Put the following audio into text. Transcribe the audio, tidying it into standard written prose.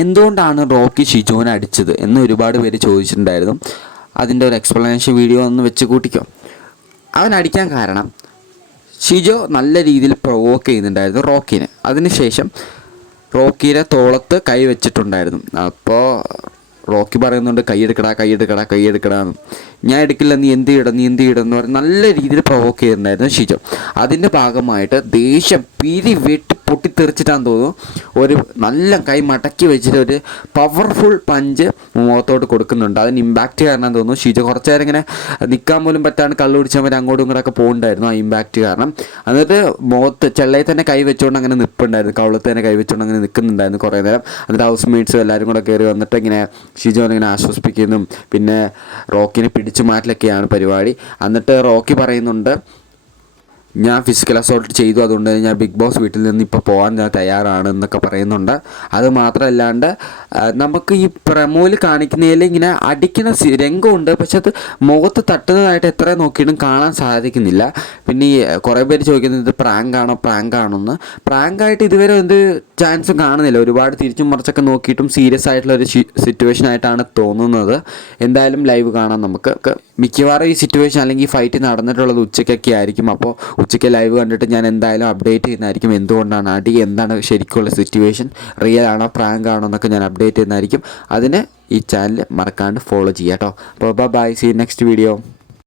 എന്തുകൊണ്ടാണ് റോക്കി ഷിജോനെ അടിച്ചത് എന്ന് ഒരുപാട് പേര് ചോദിച്ചിട്ടുണ്ടായിരുന്നു. അതിൻ്റെ ഒരു എക്സ്പ്ലനേഷൻ വീഡിയോ ഒന്ന് വെച്ച് കൂട്ടിക്കോ. അവൻ അടിക്കാൻ കാരണം ഷിജോ നല്ല രീതിയിൽ പ്രൊവോക്ക് ചെയ്യുന്നുണ്ടായിരുന്നു റോക്കിനെ. അതിനുശേഷം റോക്കിയുടെ തോളത്ത് കൈ വെച്ചിട്ടുണ്ടായിരുന്നു. അപ്പോൾ റോക്കി പറയുന്നുണ്ട് കൈയെടുക്കടാന്ന്. ഞാൻ എടുക്കില്ല, നീ എന്ത് ചെയ്യണമെന്ന് പറഞ്ഞ് നല്ല രീതിയിൽ പ്രൊവോക്ക് ചെയ്യുന്നുണ്ടായിരുന്നു ഷിജോ. അതിൻ്റെ ഭാഗമായിട്ട് ദേഷ്യം വെട്ടി പൊട്ടിത്തെറിച്ചിട്ടാന്ന് തോന്നുന്നു ഒരു നല്ല കൈ മടക്കി വെച്ചിട്ട് ഒരു പവർഫുൾ പഞ്ച് മുഖത്തോട്ട് കൊടുക്കുന്നുണ്ട്. അതിന് ഇമ്പാക്റ്റ് കാരണം തോന്നുന്നു ഷിജോ കുറച്ച് നേരം ഇങ്ങനെ നിൽക്കാൻ പോലും പറ്റാണ്ട് കള്ളു പിടിച്ചവർ അങ്ങോട്ടും ഇങ്ങോട്ടൊക്കെ പോകുന്നുണ്ടായിരുന്നു ആ ഇമ്പാക്റ്റ് കാരണം. എന്നിട്ട് മുഖത്ത് ചെള്ളയിൽ തന്നെ കൈ വെച്ചുകൊണ്ട് അങ്ങനെ നിൽപ്പുണ്ടായിരുന്നു, കവളത്ത് തന്നെ കൈ വെച്ചുകൊണ്ട് അങ്ങനെ നിൽക്കുന്നുണ്ടായിരുന്നു കുറേ നേരം. എന്നിട്ട് ഹൗസ് മേറ്റ്സും എല്ലാവരും കൂടെ കയറി വന്നിട്ട് ഇങ്ങനെ ഷിജോനെ ഇങ്ങനെ ആശ്വസിപ്പിക്കുന്നു, പിന്നെ റോക്കിനെ പിടിച്ചു മാറ്റലൊക്കെയാണ് പരിപാടി. എന്നിട്ട് റോക്കി പറയുന്നുണ്ട്, ഞാൻ ഫിസിക്കൽ അസോൾട്ട് ചെയ്തു, അതുകൊണ്ട് ഞാൻ ബിഗ് ബോസ് വീട്ടിൽ നിന്ന് ഇപ്പോൾ പോകാൻ ഞാൻ തയ്യാറാണ് എന്നൊക്കെ പറയുന്നുണ്ട്. അത് മാത്രമല്ലാണ്ട് നമുക്ക് ഈ പ്രമോയിൽ കാണിക്കുന്നതിൽ ഇങ്ങനെ അടിക്കുന്ന രംഗമുണ്ട്, പക്ഷെ അത് മുഖത്ത് തട്ടുന്നതായിട്ട് എത്ര നോക്കിയിട്ടും കാണാൻ സാധിക്കുന്നില്ല. പിന്നെ ഈ കുറേ പേര് ചോദിക്കുന്നത് പ്രാങ്കാണോ എന്ന്. പ്രാങ്കായിട്ട് ഇതുവരെ എന്ത് ചാൻസും കാണുന്നില്ല. ഒരുപാട് തിരിച്ചും മറിച്ചൊക്കെ നോക്കിയിട്ടും സീരിയസ് ആയിട്ടുള്ള ഒരു സിറ്റുവേഷൻ ആയിട്ടാണ് തോന്നുന്നത്. എന്തായാലും ലൈവ് കാണാം നമുക്ക്. മിക്കവാറും ഈ സിറ്റുവേഷൻ അല്ലെങ്കിൽ ഈ ഫൈറ്റ് നടന്നിട്ടുള്ളത് ഉച്ചയ്ക്കൊക്കെ ആയിരിക്കും. അപ്പോൾ ഉച്ചയ്ക്ക് ലൈവ് കണ്ടിട്ട് ഞാൻ എന്തായാലും അപ്ഡേറ്റ് ചെയ്യുന്നതായിരിക്കും. എന്തുകൊണ്ടാണ് അടി, എന്താണ് ശരിക്കുള്ള സിറ്റുവേഷൻ, റിയൽ ആണോ പ്രാങ്ക് ആണോ എന്നൊക്കെ ഞാൻ അപ്ഡേറ്റ് ചെയ്യുന്നതായിരിക്കും. അതിന് ഈ ചാനൽ മറക്കാണ്ട് ഫോളോ ചെയ്യാം കേട്ടോ. അപ്പോൾ ബൈ, സീ നെക്സ്റ്റ് വീഡിയോ.